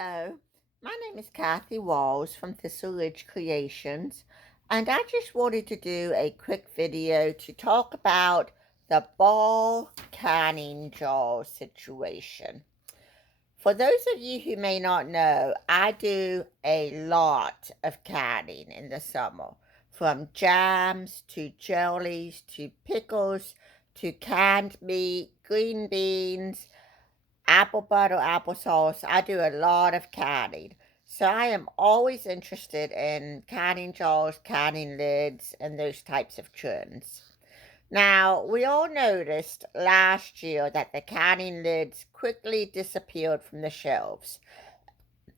Hello, my name is Kathy Walls from Thistle Ridge Creations, and I just wanted to do a quick video to talk about the ball canning jar situation. For those of you who may not know, I do a lot of canning in the summer, from jams to jellies to pickles to canned meat, green beans, apple butter, applesauce. I do a lot of canning. So I am always interested in canning jars, canning lids, and those types of trends. Now, we all noticed last year that the canning lids quickly disappeared from the shelves.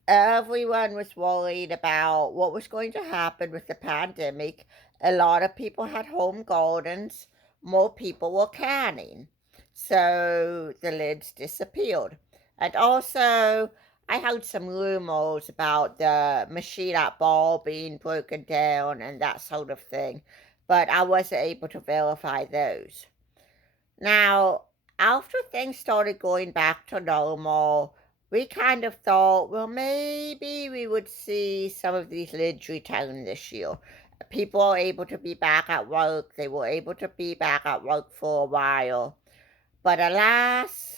Everyone was worried about what was going to happen with the pandemic. A lot of people had home gardens, more people were canning. So the lids disappeared. And also, I heard some rumors about the machine at Ball being broken down and that sort of thing, but I wasn't able to verify those. Now, after things started going back to normal, we kind of thought, well, maybe we would see some of these lids return this year. People are able to be back at work. They were able to be back at work for a while. But alas,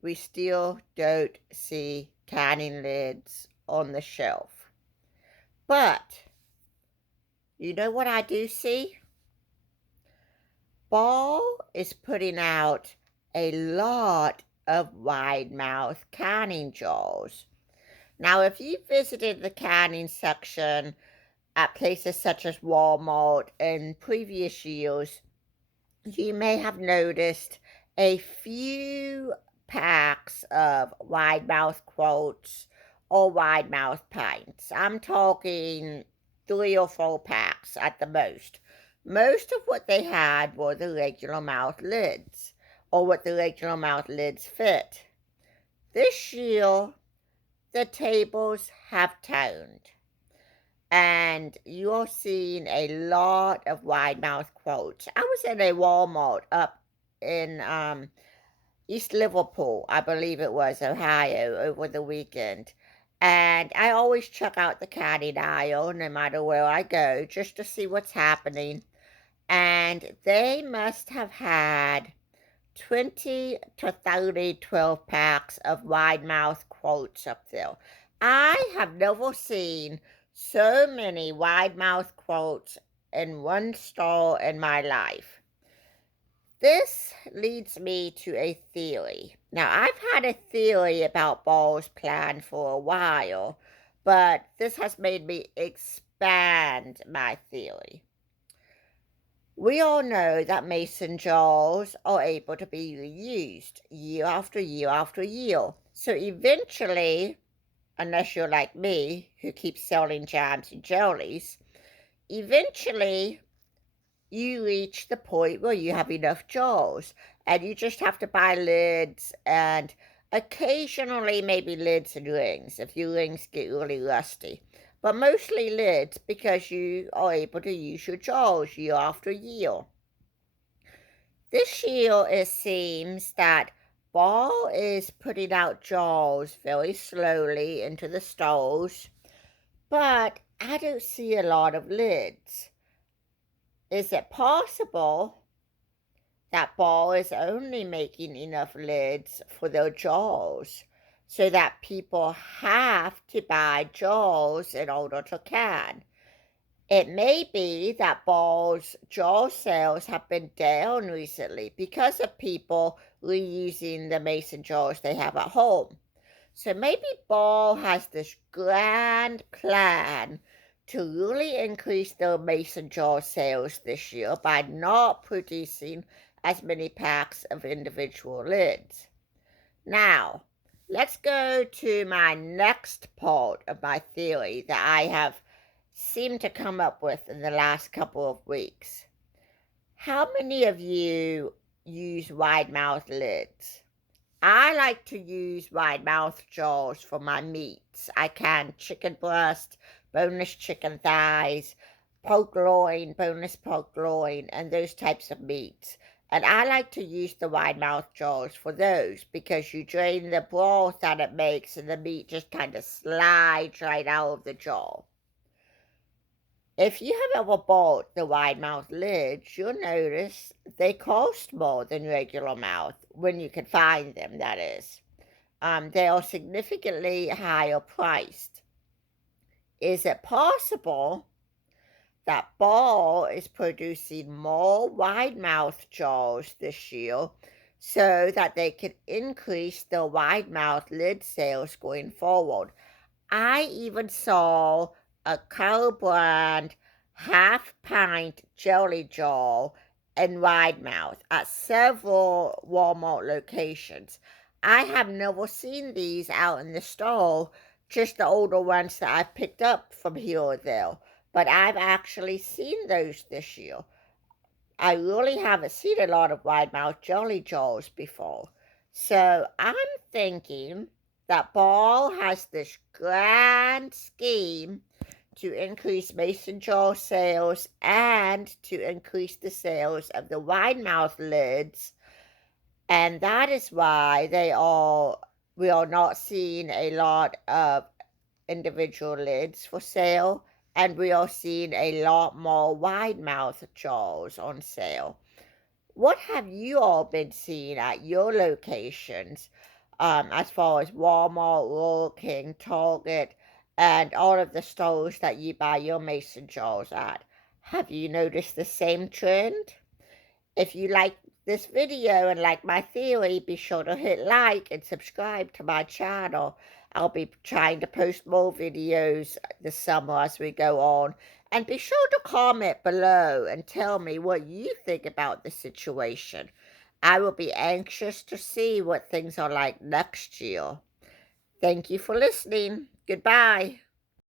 we still don't see canning lids on the shelf. But you know what I do see? Ball is putting out a lot of wide mouth canning jars. Now, if you visited the canning section at places such as Walmart in previous years, you may have noticed a few packs of wide mouth quotes or wide mouth pints. I'm talking 3 or 4 packs at the most. Most of what they had were the regular mouth lids, or what the regular mouth lids fit. This year, the tables have turned, and you're seeing a lot of wide mouth quotes. I was in a Walmart up in East Liverpool, I believe it was, Ohio, over the weekend. And I always check out the canning aisle no matter where I go just to see what's happening. And they must have had 20 to 30 12 packs of wide mouth quotes up there. I have never seen so many wide mouth quotes in one store in my life. This leads me to a theory. Now, I've had a theory about Ball's plan for a while, but this has made me expand my theory. We all know that mason jars are able to be reused year after year after year. So eventually, unless you're like me, who keeps selling jams and jellies, eventually you reach the point where you have enough jars and you just have to buy lids and occasionally maybe lids and rings if your rings get really rusty. But mostly lids because you are able to use your jars year after year. This year it seems that Ball is putting out jars very slowly into the stores, but I don't see a lot of lids. Is it possible that Ball is only making enough lids for their jars so that people have to buy jars in order to can? It may be that Ball's jar sales have been down recently because of people reusing the mason jars they have at home. So maybe Ball has this grand plan to really increase their mason jar sales this year by not producing as many packs of individual lids. Now, let's go to my next part of my theory that I have seemed to come up with in the last couple of weeks. How many of you use wide mouth lids? I like to use wide mouth jars for my meats. I can chicken breast, boneless chicken thighs, pork loin, boneless pork loin, and those types of meats. And I like to use the wide mouth jaws for those because you drain the broth that it makes and the meat just kind of slides right out of the jaw. If you have ever bought the wide mouth lids, you'll notice they cost more than regular mouth when you can find them, that is. They are significantly higher priced. Is it possible that Ball is producing more wide mouth jaws this year so that they can increase the wide mouth lid sales going forward? I even saw a Cow brand half pint jelly jar in wide mouth at several Walmart locations. I have never seen these out in the store, just the older ones that I've picked up from here or there. But I've actually seen those this year. I really haven't seen a lot of wide mouth jelly jars before. So I'm thinking that Ball has this grand scheme to increase mason jar sales and to increase the sales of the wide mouth lids. And that is why we are not seeing a lot of individual lids for sale, and we are seeing a lot more wide mouth jars on sale. What have you all been seeing at your locations, as far as Walmart, Rural King, Target, and all of the stores that you buy your mason jars at? Have you noticed the same trend? If you like this video and like my theory, be sure to hit like and subscribe to my channel. I'll be trying to post more videos this summer as we go on. And be sure to comment below and tell me what you think about the situation. I will be anxious to see what things are like next year. Thank you for listening. Goodbye.